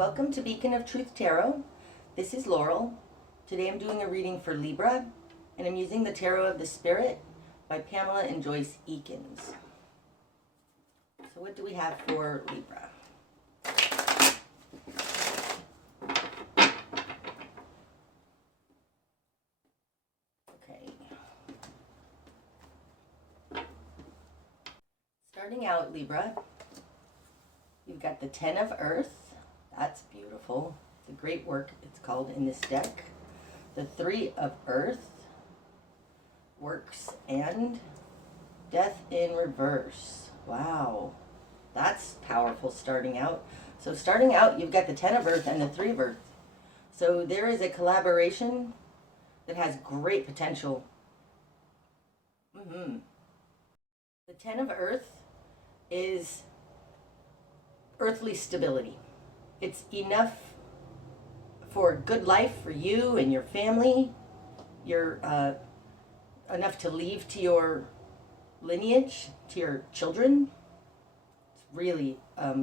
Welcome to Beacon of Truth Tarot. This is Laurel. Today I'm doing a reading for Libra, and I'm using the Tarot of the Spirit by Pamela and Joyce Eakins. So what do we have for Libra? Okay. Starting out, Libra, you've got the Ten of Earth. That's beautiful. It's a great work, it's called in this deck. The Three of Earth, Works, and Death in Reverse. Wow, that's powerful starting out. So starting out, you've got the Ten of Earth and the Three of Earth. So there is a collaboration that has great potential. The Ten of Earth is earthly stability. It's enough for a good life for you and your family. You're enough to leave to your lineage, to your children. It's really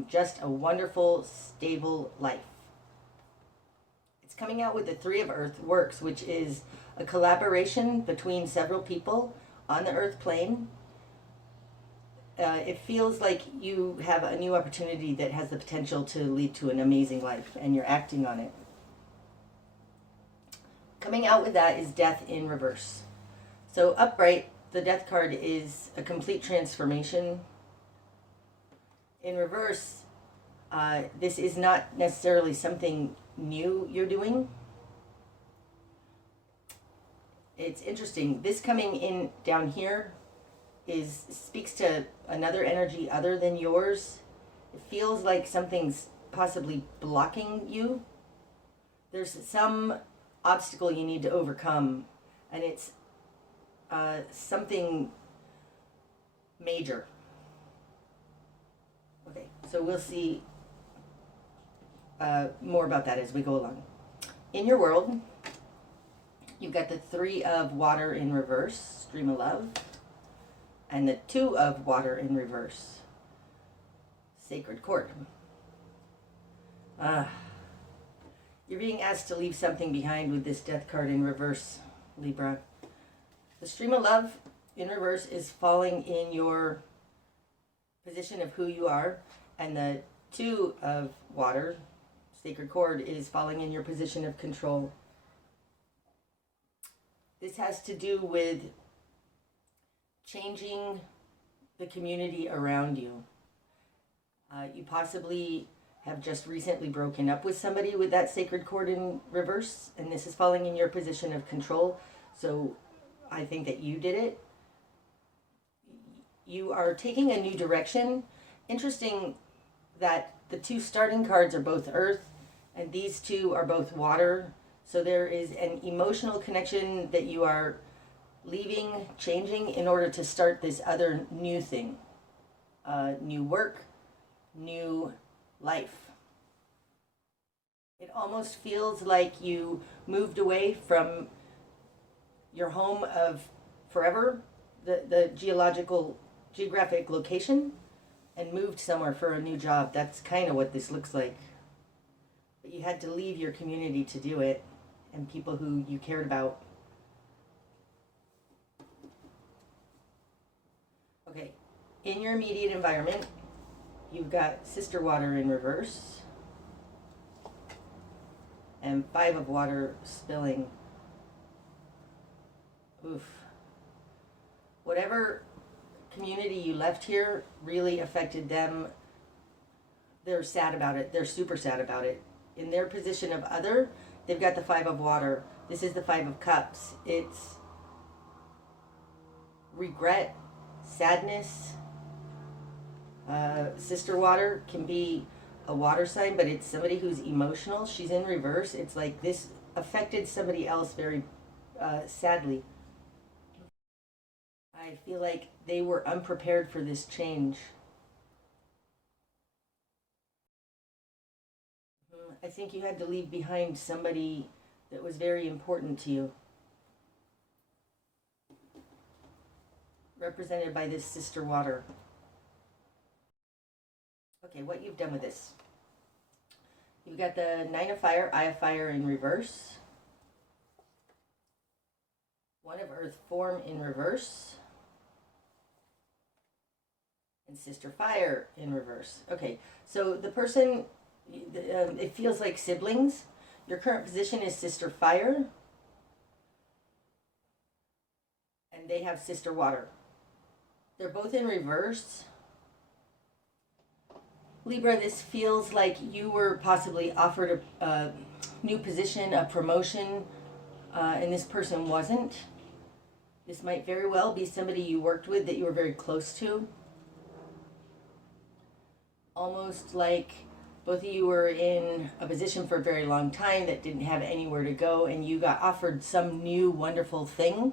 just a wonderful, stable life. It's coming out with the Three of Earth Works, which is a collaboration between several people on the earth plane. It feels like you have a new opportunity that has the potential to lead to an amazing life, and you're acting on it. Coming out with that is Death in Reverse. So upright, the Death card is a complete transformation. In reverse, this is not necessarily something new you're doing. It's interesting. This coming in down here speaks to another energy other than yours. It feels like something's possibly blocking you. There's some obstacle you need to overcome, and it's something major. Okay, so we'll see more about that as we go along. In your world, you've got the Three of Water in reverse, Stream of Love, and the Two of Water in reverse, Sacred Court. You're being asked to leave something behind with this Death card in reverse, Libra. The Stream of Love in reverse is falling in your position of who you are, and the Two of Water, Sacred Cord, is falling in your position of control. This has to do with changing the community around you. You possibly have just recently broken up with somebody with that Sacred Cord in reverse, and this is falling in your position of control. So I think that you did it. You are taking a new direction. Interesting that the two starting cards are both earth, and these two are both water. So there is an emotional connection that you are leaving, changing in order to start this other new thing. New work, new life. It almost feels like you moved away from your home of forever, the geographic location, and moved somewhere for a new job. That's kind of what this looks like. But you had to leave your community to do it, and people who you cared about. Okay, in your immediate environment, you've got Sister Water in reverse, and Five of Water spilling. Oof. Whatever community you left here really affected them. They're sad about it. They're super sad about it. In their position of other, they've got the Five of Water. This is the Five of Cups. It's regret, sadness. Sister Water can be a water sign, but it's somebody who's emotional. She's in reverse. It's like this affected somebody else very sadly. I feel like they were unprepared for this change. I think you had to leave behind somebody that was very important to you. Represented by this Sister Water. Okay, what you've done with this. You've got the Nine of Fire, Eye of Fire in reverse. One of Earth form in reverse. And Sister Fire in reverse. Okay, so the person, it feels like siblings. Your current position is Sister Fire. And they have Sister Water. They're both in reverse. Libra, this feels like you were possibly offered a new position, a promotion, and this person wasn't. This might very well be somebody you worked with that you were very close to. Almost like both of you were in a position for a very long time that didn't have anywhere to go, and you got offered some new wonderful thing.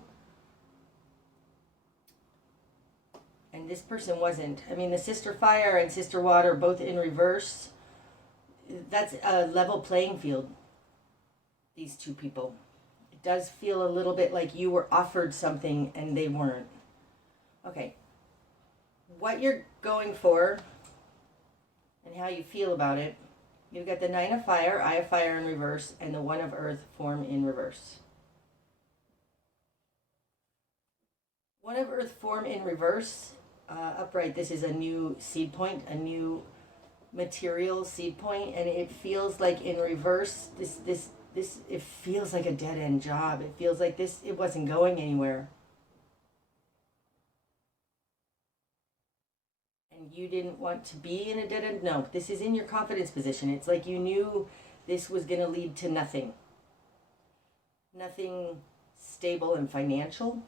And this person wasn't. I mean, the Sister Fire and Sister Water both in reverse. That's a level playing field, these two people. It does feel a little bit like you were offered something and they weren't. Okay. What you're going for and how you feel about it. You've got the Nine of Fire, Eye of Fire in reverse, and the One of Earth form in reverse. One of Earth form in reverse. Upright, this is a new seed point, a new material seed point, and it feels like in reverse, this it feels like a dead-end job. It feels like it wasn't going anywhere. And you didn't want to be in a dead-end, no, this is in your confidence position. It's like you knew this was going to lead to nothing. Nothing stable and financial.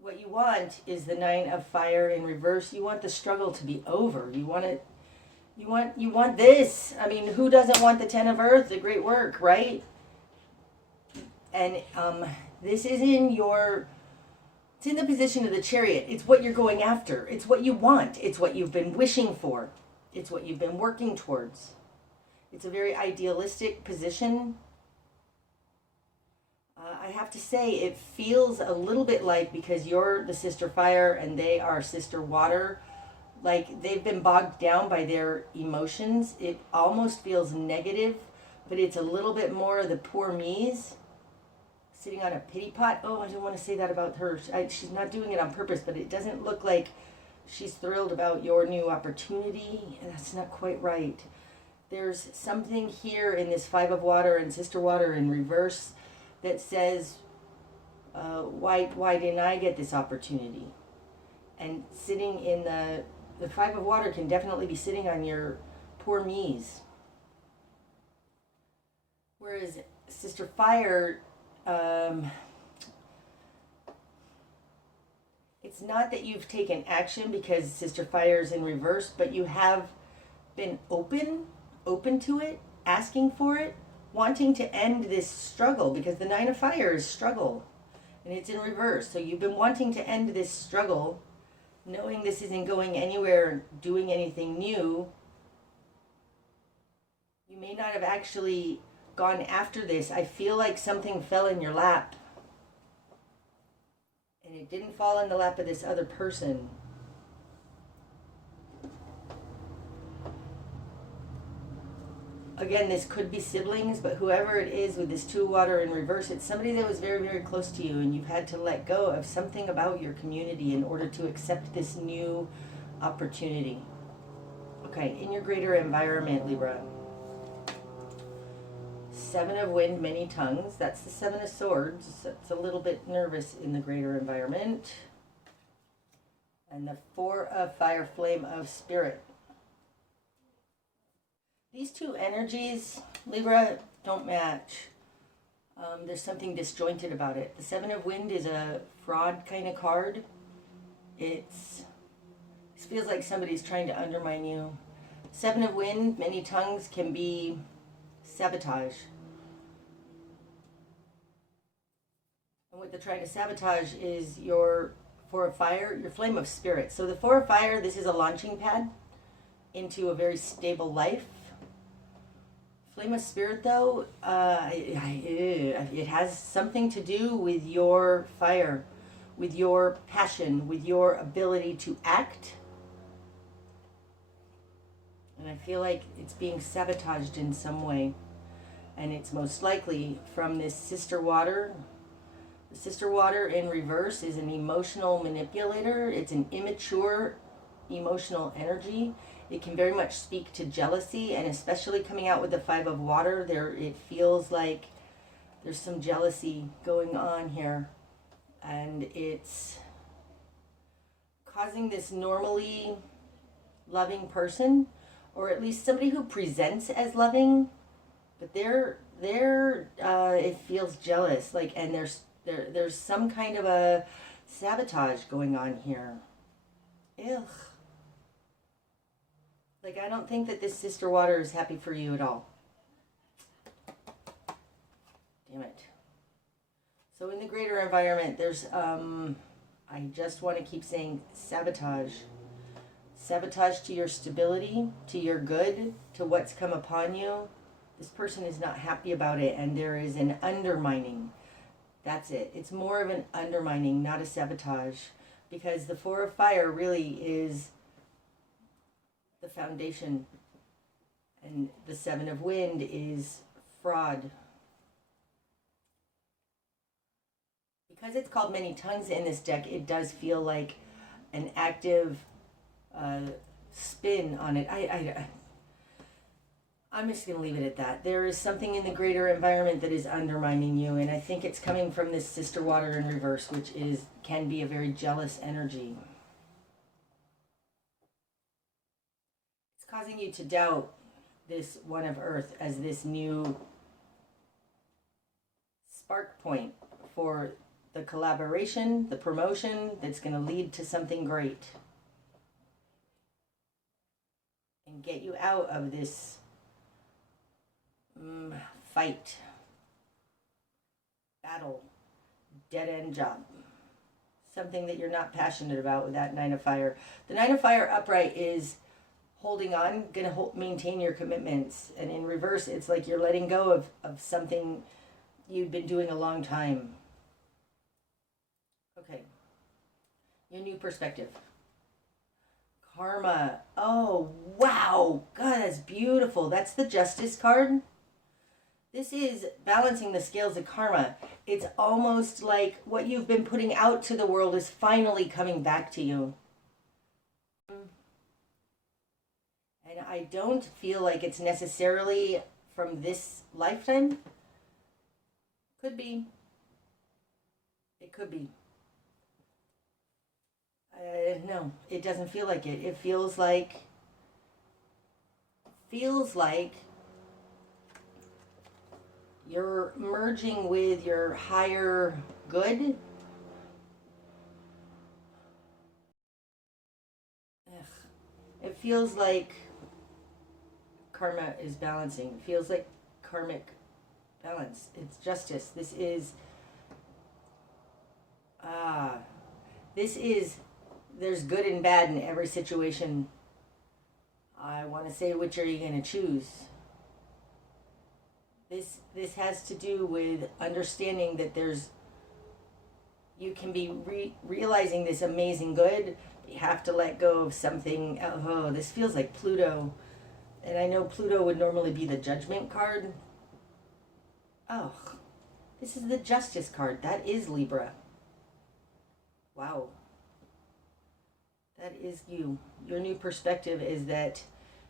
What you want is the Nine of Fire in reverse. You want the struggle to be over. You want it. You want this. I mean, who doesn't want the Ten of Earth, the great work, right? And this is it's in the position of the Chariot. It's what you're going after. It's what you want. It's what you've been wishing for. It's what you've been working towards. It's a very idealistic position. I have to say, it feels a little bit like, because you're the Sister Fire and they are Sister Water, like they've been bogged down by their emotions. It almost feels negative, but it's a little bit more of the poor me's sitting on a pity pot. Oh, I don't want to say that about her. She's not doing it on purpose, but it doesn't look like she's thrilled about your new opportunity. That's not quite right. There's something here in this Five of Water and Sister Water in reverse that says, why didn't I get this opportunity? And sitting in the Five of Water can definitely be sitting on your poor me's. Whereas Sister Fire, it's not that you've taken action because Sister Fire is in reverse, but you have been open to it, asking for it, wanting to end this struggle, because the Nine of Fire is struggle and it's in reverse. So you've been wanting to end this struggle, knowing this isn't going anywhere, doing anything new. You may not have actually gone after this. I feel like something fell in your lap, and it didn't fall in the lap of this other person. Again, this could be siblings, but whoever it is with this Two Water in reverse, it's somebody that was very, very close to you, and you've had to let go of something about your community in order to accept this new opportunity. Okay, in your greater environment, Libra. Seven of Wind, many tongues. That's the Seven of Swords. It's a little bit nervous in the greater environment. And the Four of Fire, Flame of Spirit. These two energies, Libra, don't match. There's something disjointed about it. The Seven of Wind is a fraud kind of card. It feels like somebody's trying to undermine you. Seven of Wind, many tongues, can be sabotage. And what they're trying to sabotage is your Four of Fire, your Flame of Spirit. So the Four of Fire, this is a launching pad into a very stable life. Flame of Spirit, though, it has something to do with your fire, with your passion, with your ability to act. And I feel like it's being sabotaged in some way. And it's most likely from this sister water. The sister water in reverse is an emotional manipulator. It's an immature emotional energy. It can very much speak to jealousy, and especially coming out with the Five of Water, it feels like there's some jealousy going on here. And it's causing this normally loving person, or at least somebody who presents as loving, but it feels jealous, like, and there's some kind of a sabotage going on here. Ugh. Like, I don't think that this sister water is happy for you at all. Damn it. So in the greater environment, there's, I just want to keep saying sabotage. Sabotage to your stability, to your good, to what's come upon you. This person is not happy about it, and there is an undermining. That's it. It's more of an undermining, not a sabotage. Because the Four of Fire really is the foundation. And the Seven of Wind is fraud. Because it's called Many Tongues in this deck, it does feel like an active spin on it. I'm just going to leave it at that. There is something in the greater environment that is undermining you, and I think it's coming from this sister water in reverse, which can be a very jealous energy. It's causing you to doubt this One of Earth as this new spark point for the collaboration, the promotion that's going to lead to something great. And get you out of this fight, battle, dead-end job. Something that you're not passionate about with that Nine of Fire. The Nine of Fire upright is holding on, going to maintain your commitments. And in reverse, it's like you're letting go of something you've been doing a long time. Okay. Your new perspective. Karma. Oh, wow. God, that's beautiful. That's the Justice card. This is balancing the scales of karma. It's almost like what you've been putting out to the world is finally coming back to you. And I don't feel like it's necessarily from this lifetime. Could be. It could be. No, it doesn't feel like it. It feels like you're merging with your higher good. It feels like karma is balancing. It feels like karmic balance. It's justice. There's good and bad in every situation. I want to say, which are you going to choose? This has to do with understanding that you can be realizing this amazing good. You have to let go of something. Oh, this feels like Pluto. And I know Pluto would normally be the Judgment card. Oh, this is the Justice card. That is Libra. Wow. That is you. Your new perspective is that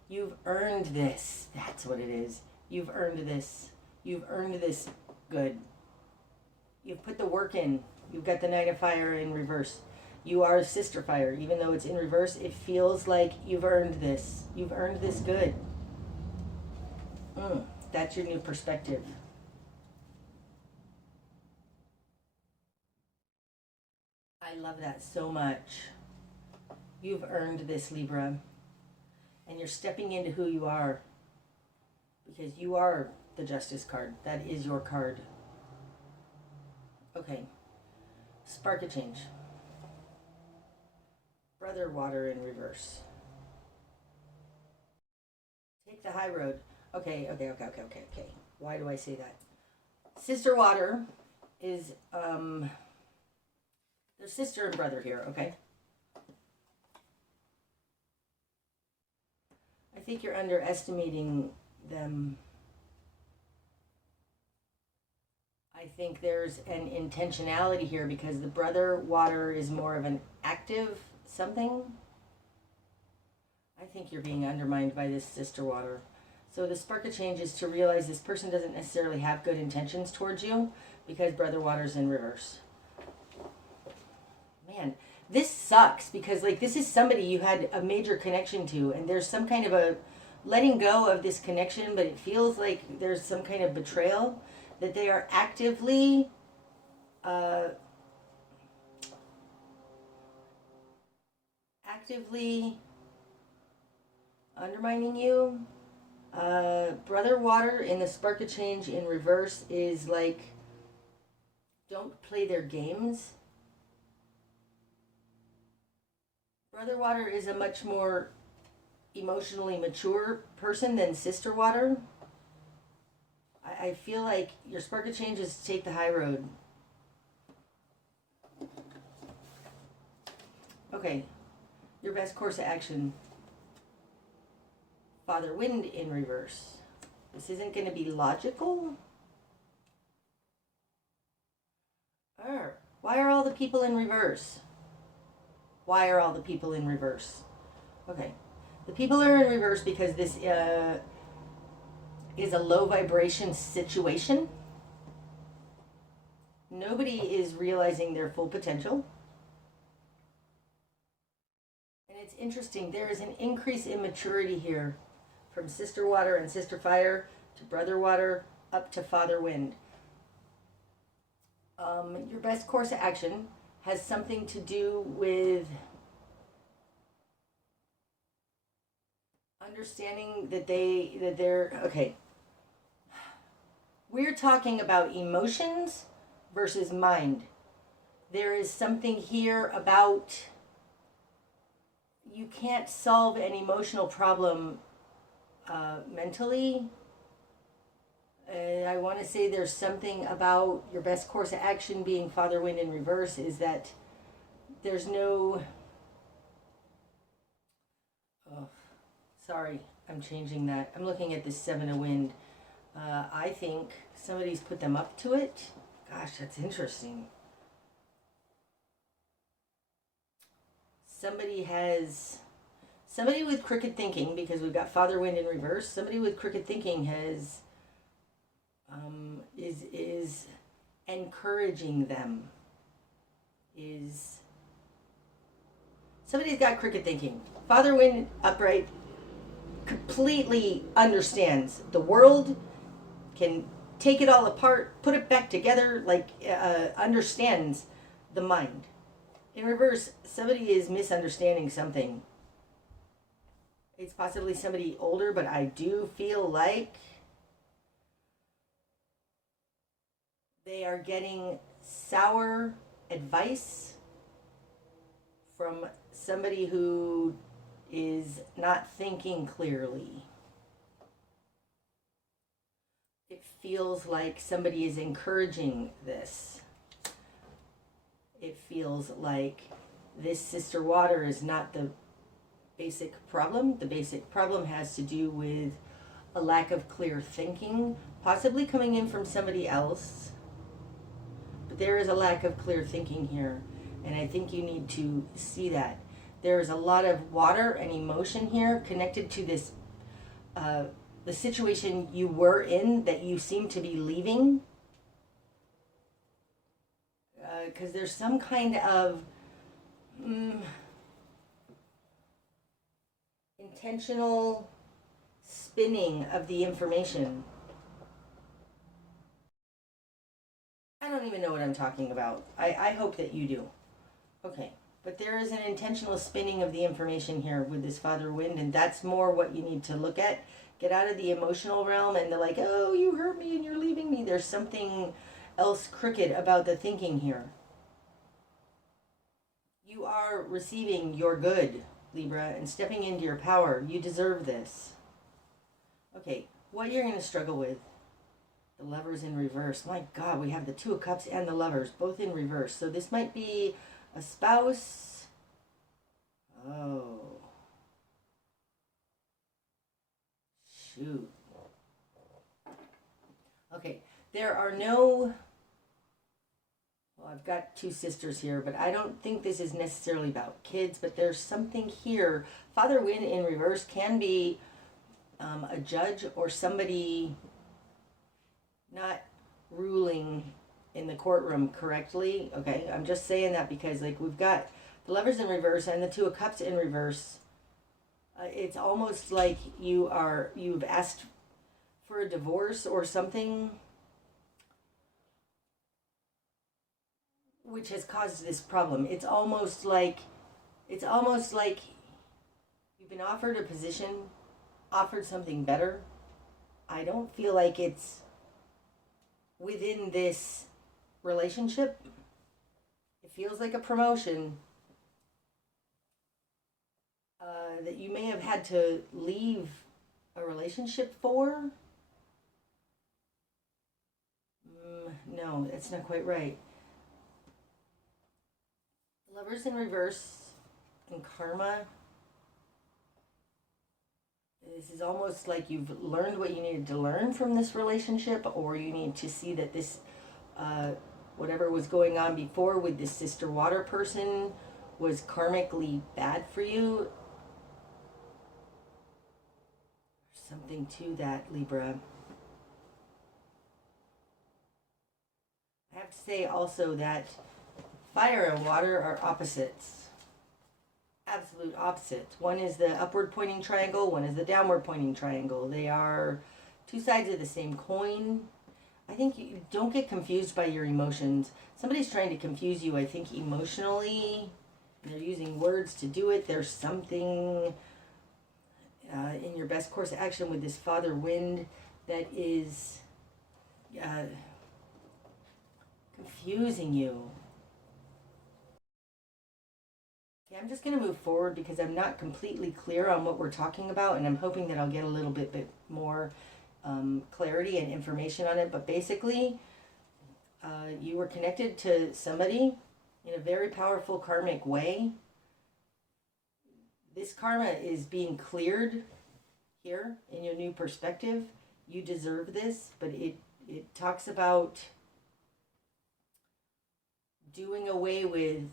you've earned this. That's what it is. You've earned this. You've earned this good. You've put the work in. You've got the Knight of Fire in reverse. You are a sister fire. Even though it's in reverse, it feels like you've earned this. You've earned this good. That's your new perspective. I love that so much. You've earned this, Libra. And you're stepping into who you are. Because you are the Justice card. That is your card. Okay. Spark a change. Brother water in reverse. Take the high road. Okay. Why do I say that? Sister water is, there's sister and brother here, okay? I think you're underestimating them. I think there's an intentionality here because the brother water is more of an active something. I think you're being undermined by this sister water. So the spark of change is to realize this person doesn't necessarily have good intentions towards you because brother water's in reverse. Man, this sucks because like this is somebody you had a major connection to, and there's some kind of a letting go of this connection, but it feels like there's some kind of betrayal, that they are actively undermining you. Brother water in the spark of change in reverse is like, don't play their games. Brother water is a much more emotionally mature person than sister water. I feel like your spark of change is to take the high road. Okay, your best course of action. Father wind in reverse. This isn't going to be logical. Why are all the people in reverse? Why are all the people in reverse? Okay, the people are in reverse because this is a low vibration situation. Nobody is realizing their full potential. And it's interesting, there is an increase in maturity here from sister water and sister fire to brother water up to father wind. Your best course of action has something to do with understanding that they're okay. We're talking about emotions versus mind. There is something here about you can't solve an emotional problem mentally. I want to say there's something about your best course of action being father wind in reverse is that there's no... Oh, sorry, I'm changing that. I'm looking at this seven of wind. I think somebody's put them up to it. Gosh, that's interesting. Somebody with crooked thinking, because we've got father wind in reverse. Somebody with crooked thinking has is encouraging them. Somebody's got crooked thinking. Father wind upright completely understands the world, can take it all apart, put it back together, like understands the mind. In reverse, somebody is misunderstanding something. It's possibly somebody older, but I do feel like they are getting sour advice from somebody who is not thinking clearly. It feels like somebody is encouraging this. It feels like this sister water is not the basic problem. The basic problem has to do with a lack of clear thinking, possibly coming in from somebody else. But there is a lack of clear thinking here, and I think you need to see that. There is a lot of water and emotion here connected to this, the situation you were in that you seem to be leaving. Because there's some kind of intentional spinning of the information. I don't even know what I'm talking about. I hope that you do. Okay, but there is an intentional spinning of the information here with this father wind, and that's more what you need to look at. Get out of the emotional realm and the like, oh, you hurt me and you're leaving me. There's something else crooked about the thinking here. You are receiving your good, Libra, and stepping into your power. You deserve this. Okay, what you're going to struggle with. The Lovers in reverse. My God, we have the Two of Cups and the Lovers, both in reverse. So this might be a spouse. Oh. shoot. Okay, there are no... Well, I've got two sisters here, but I don't think this is necessarily about kids, but there's something here. Father Wind in reverse can be a judge or somebody not ruling in the courtroom correctly. Okay, I'm just saying that because, like, we've got the Lovers in reverse and the Two of Cups in reverse. It's almost like you've asked for a divorce or something, which has caused this problem. It's almost like you've been offered a position, offered something better. I don't feel like it's within this relationship. It feels like a promotion that you may have had to leave a relationship for. No, that's not quite right. Lovers in reverse and karma. This is almost like you've learned what you needed to learn from this relationship, or you need to see that this, whatever was going on before with this sister water person was karmically bad for you. There's something to that, Libra. I have to say also that fire and water are opposites. Absolute opposites. One is the upward pointing triangle, one is the downward pointing triangle. They are two sides of the same coin. I think you don't get confused by your emotions. Somebody's trying to confuse you, I think, emotionally. They're using words to do it. There's something in your best course of action with this Father Wind that is confusing you. Okay, I'm just going to move forward because I'm not completely clear on what we're talking about, and I'm hoping that I'll get a little bit more clarity and information on it. But basically, you were connected to somebody in a very powerful karmic way. This karma is being cleared here in your new perspective. You deserve this, but it talks about doing away with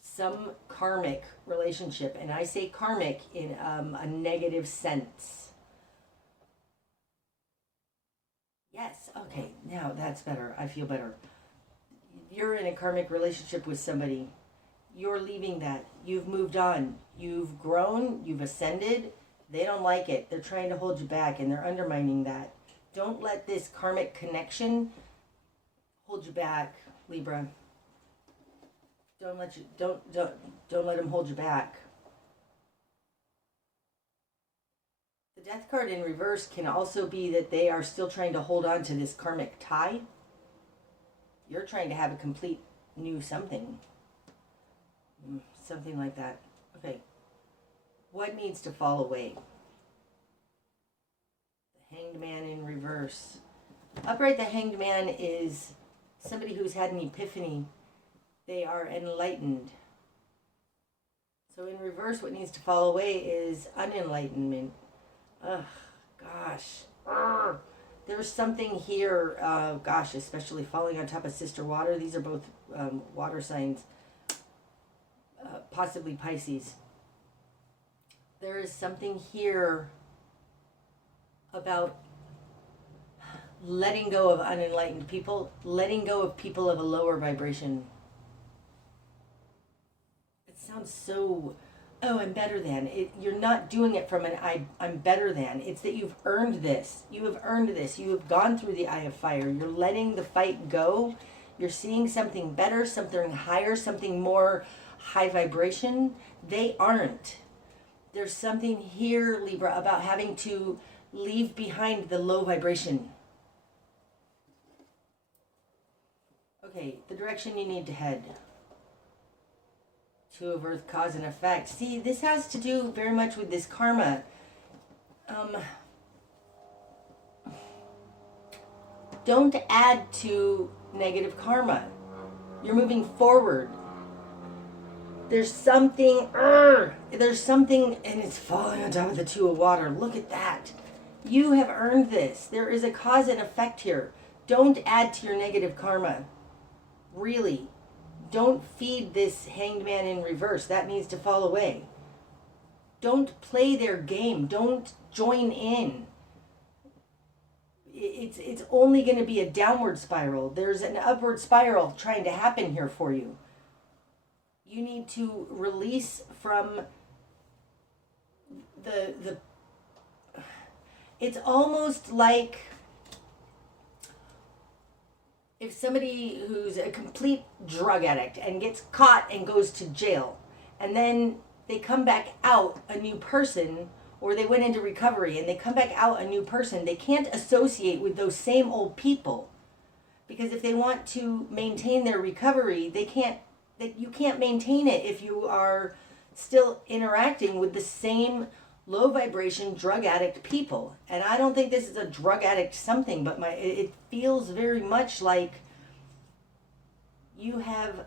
some karmic relationship, and I say karmic in a negative sense. Yes, okay, now that's better. I feel better. You're in a karmic relationship with somebody. You're leaving that. You've moved on. You've grown. You've ascended. They don't like it. They're trying to hold you back, and they're undermining that. Don't let this karmic connection hold you back, Libra. Don't let them hold you back. The Death card in reverse can also be that they are still trying to hold on to this karmic tie. You're trying to have a complete new something. Something like that. Okay. What needs to fall away? The Hanged Man in reverse. Upright, the Hanged Man is somebody who's had an epiphany. They are enlightened. So in reverse, what needs to fall away is unenlightenment. Ugh, gosh. There's something here, gosh, especially falling on top of Sister Water. These are both water signs, possibly Pisces. There is something here about letting go of unenlightened people, letting go of people of a lower vibration. It sounds so, oh, I'm better than. You're not doing it from an I'm better than. It's that you've earned this. You have earned this. You have gone through the eye of fire. You're letting the fight go. You're seeing something better, something higher, something more high vibration. They aren't. There's something here, Libra, about having to leave behind the low vibration. Okay, the direction you need to head. Two of Earth, cause and effect. See, this has to do very much with this karma. Don't add to negative karma. You're moving forward. There's something, and it's falling on top of the Two of Water. Look at that. You have earned this. There is a cause and effect here. Don't add to your negative karma. Really. Don't feed this hanged man in reverse. That needs to fall away. Don't play their game. Don't join in. It's only going to be a downward spiral. There's an upward spiral trying to happen here for you. You need to release from the it's almost like if somebody who's a complete drug addict and gets caught and goes to jail, and then they come back out a new person, or they went into recovery and they come back out a new person, they can't associate with those same old people. Because if they want to maintain their recovery, you can't maintain it if you are still interacting with the same low vibration drug addict people. And I don't think this is a drug addict something, but it feels very much like you have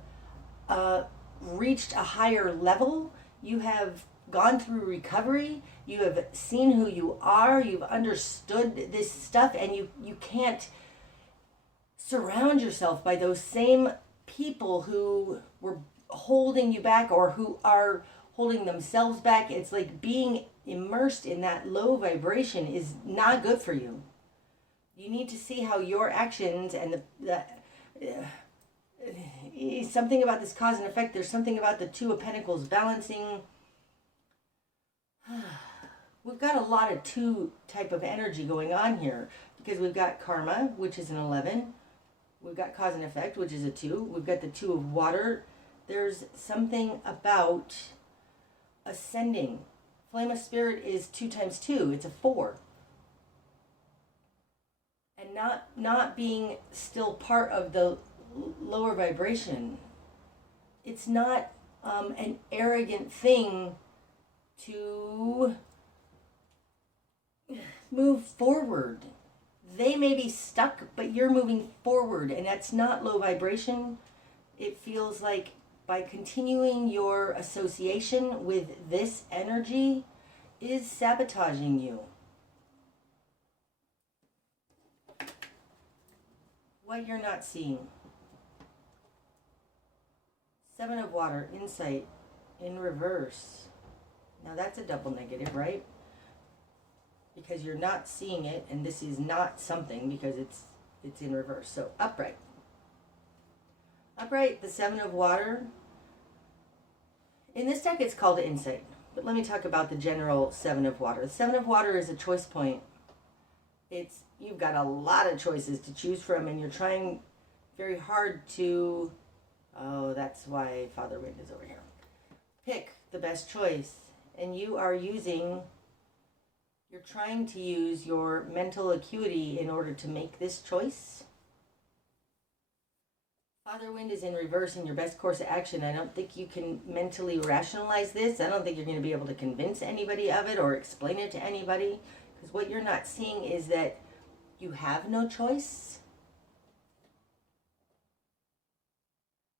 reached a higher level. You have gone through recovery. You have seen who you are. You've understood this stuff, and you can't surround yourself by those same people who were holding you back or who are holding themselves back. It's like being immersed in that low vibration is not good for you. You need to see how your actions and something about this cause and effect. There's something about the Two of Pentacles balancing. We've got a lot of two type of energy going on here because we've got karma, which is an 11. We've got cause and effect, which is a 2. We've got the 2 of water. There's something about ascending. Flame of spirit is 2 times 2. It's a 4. And not being still part of the lower vibration. It's not an arrogant thing to move forward. They may be stuck, but you're moving forward, and that's not low vibration. It feels like by continuing your association with this energy is sabotaging you. What you're not seeing. 7 of water, insight, in reverse. Now that's a double negative, right? Because you're not seeing it, and this is not something because it's in reverse. So upright. Upright, the 7 of water. In this deck, it's called insight. But let me talk about the general 7 of water. The 7 of water is a choice point. You've got a lot of choices to choose from, and you're trying very hard to... Oh, that's why Father Wind is over here. Pick the best choice. And you're trying to use your mental acuity in order to make this choice. Father Wind is in reverse in your best course of action. I don't think you can mentally rationalize this. I don't think you're going to be able to convince anybody of it or explain it to anybody. Because what you're not seeing is that you have no choice.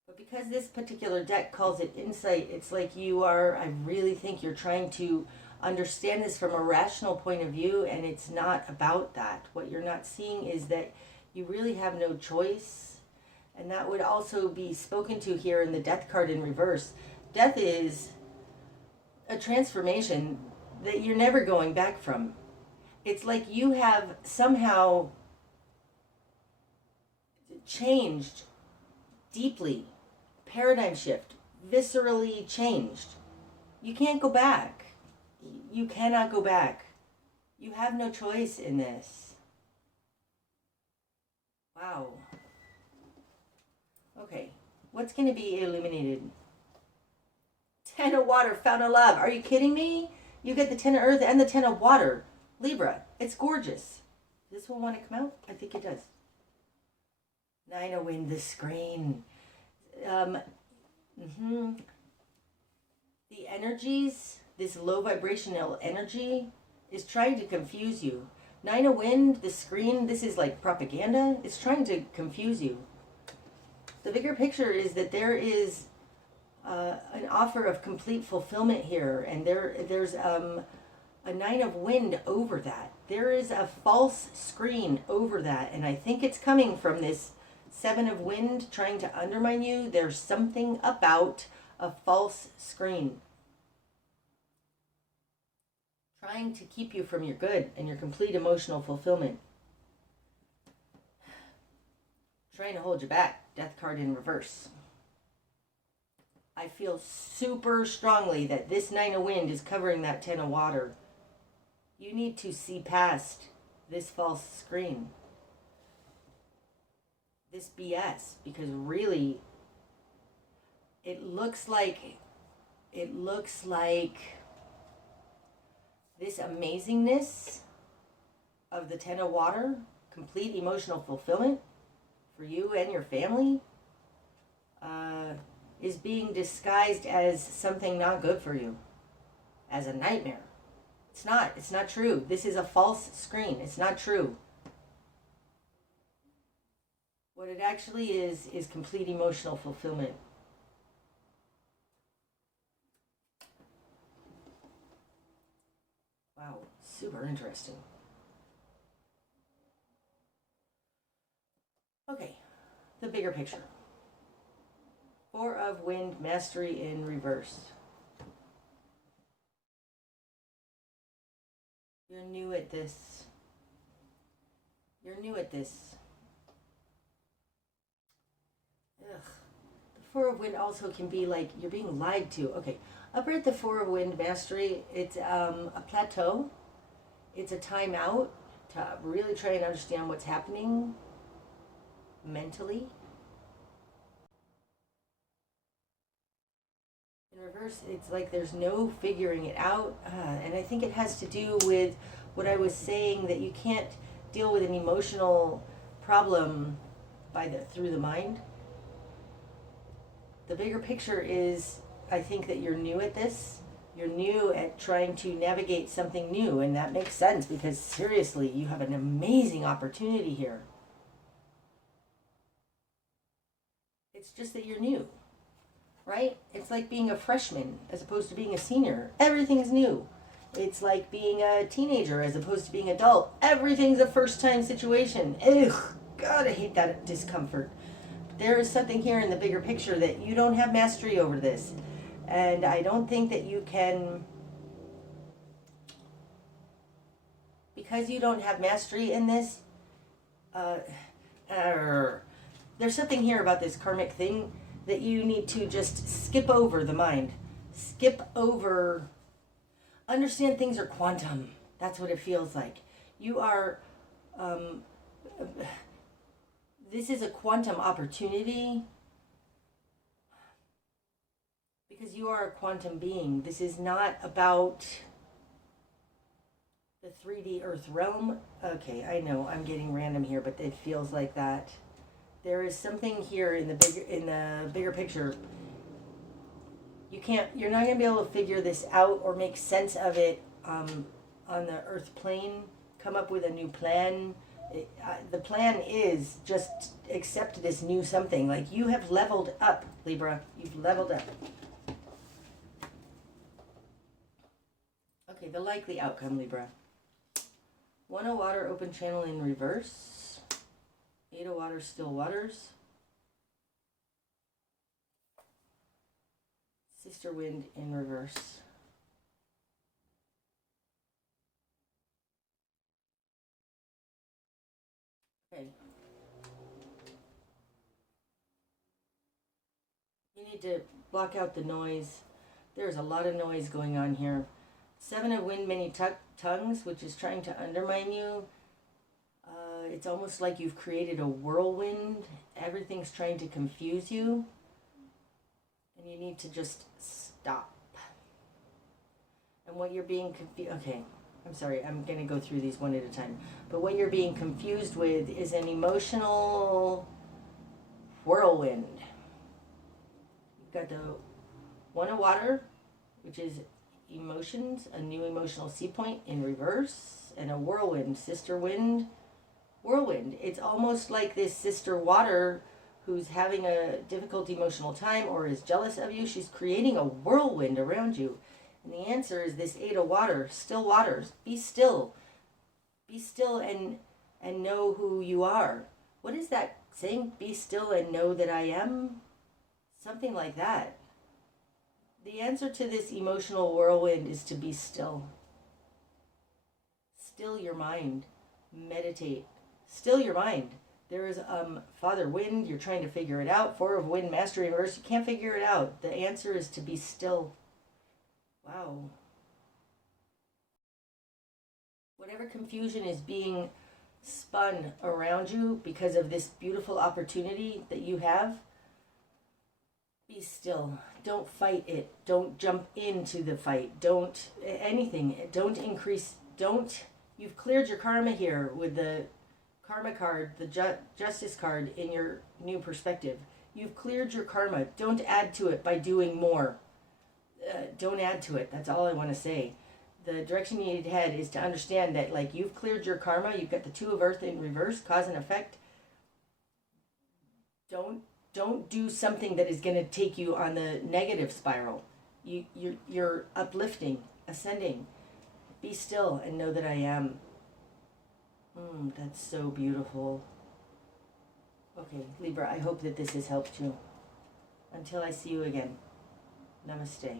But because this particular deck calls it insight, it's like I really think you're trying to understand this from a rational point of view, and it's not about that. What you're not seeing is that you really have no choice, and that would also be spoken to here in the death card in reverse. Death is a transformation that you're never going back from. It's like you have somehow changed deeply, paradigm shift, viscerally changed. You can't go back. You cannot go back. You have no choice in this. Wow. Okay, what's going to be illuminated? 10 of water, fountain of love. Are you kidding me? You get the 10 of earth and the 10 of water. Libra, it's gorgeous. Does this one want to come out? I think it does. 9 of wind, the screen. The energies, this low vibrational energy is trying to confuse you. 9 of wind, the screen, this is like propaganda. It's trying to confuse you. The bigger picture is that there is an offer of complete fulfillment here, and there's a 9 of wind over that. there is a false screen over that, and I think it's coming from this Seven of Wind trying to undermine you. There's something about a false screen trying to keep you from your good and your complete emotional fulfillment. Trying to hold you back. Death card in reverse. I feel super strongly that this Nine of Wind is covering that Ten of Water. You need to see past this false screen. This BS. Because really, it looks like this amazingness of the Ten of Water, complete emotional fulfillment for you and your family, is being disguised as something not good for you, as a nightmare. It's not true. This is a false screen. It's not true. What it actually is complete emotional fulfillment. Wow, super interesting. Okay, the bigger picture. Four of Wind, Mastery in reverse. You're new at this. You're new at this. Ugh. The Four of Wind also can be like you're being lied to. Okay, up at the Four of Wind, Mastery, it's a plateau. It's a time out to really try and understand what's happening mentally. In reverse, it's like there's no figuring it out, and I think it has to do with what I was saying, that you can't deal with an emotional problem through the mind. The bigger picture is, I think that you're new at this. You're new at trying to navigate something new, and that makes sense because seriously, you have an amazing opportunity here. It's just that you're new. Right? It's like being a freshman as opposed to being a senior. Everything's new. It's like being a teenager as opposed to being adult. Everything's a first time situation. Ugh, God, I hate that discomfort. There is something here in the bigger picture that you don't have mastery over this. And I don't think that you can, because you don't have mastery in this, there's something here about this karmic thing that you need to just skip over the mind. Skip over. Understand things are quantum. That's what it feels like. You are, this is a quantum opportunity because you are a quantum being. This is not about the 3D Earth realm. Okay, I know I'm getting random here, but it feels like that. There is something here in the bigger picture. You're not going to be able to figure this out or make sense of it on the earth plane. Come up with a new plan. The plan is just accept this new something. Like you have leveled up, Libra. You've leveled up. Okay, the likely outcome, Libra. One of Water, open channel in reverse. Eight of Water, still waters. Sister Wind in reverse. Okay. You need to block out the noise. There's a lot of noise going on here. Seven of Wind, many tongues, which is trying to undermine you. It's almost like you've created a whirlwind. Everything's trying to confuse you. And you need to just stop. And what you're being confused... Okay, I'm sorry. I'm going to go through these one at a time. But what you're being confused with is an emotional whirlwind. You've got the One of Water, which is emotions, a new emotional sea point in reverse, and a whirlwind, sister wind, whirlwind. It's almost like this sister water who's having a difficult emotional time or is jealous of you. She's creating a whirlwind around you. And the answer is this Eight of Water, still waters. Be still. Be still and know who you are. What is that saying? Be still and know that I am? Something like that. The answer to this emotional whirlwind is to be still. Still your mind. Meditate. Still your mind. There is Father Wind, you're trying to figure it out. Four of Wind, Master Reverse, you can't figure it out. The answer is to be still. Wow. Whatever confusion is being spun around you because of this beautiful opportunity that you have, be still. Don't fight it. Don't jump into the fight. Don't anything. Don't increase. Don't. You've cleared your karma here with the karma card, the justice card in your new perspective. You've cleared your karma. Don't add to it by doing more. Don't add to it. That's all I want to say. The direction you need to head is to understand that, like, you've cleared your karma. You've got the Two of Earth in reverse, cause and effect. Don't do something that is going to take you on the negative spiral. You're uplifting, ascending. Be still and know that I am. That's so beautiful. Okay, Libra, I hope that this has helped you. Until I see you again, namaste.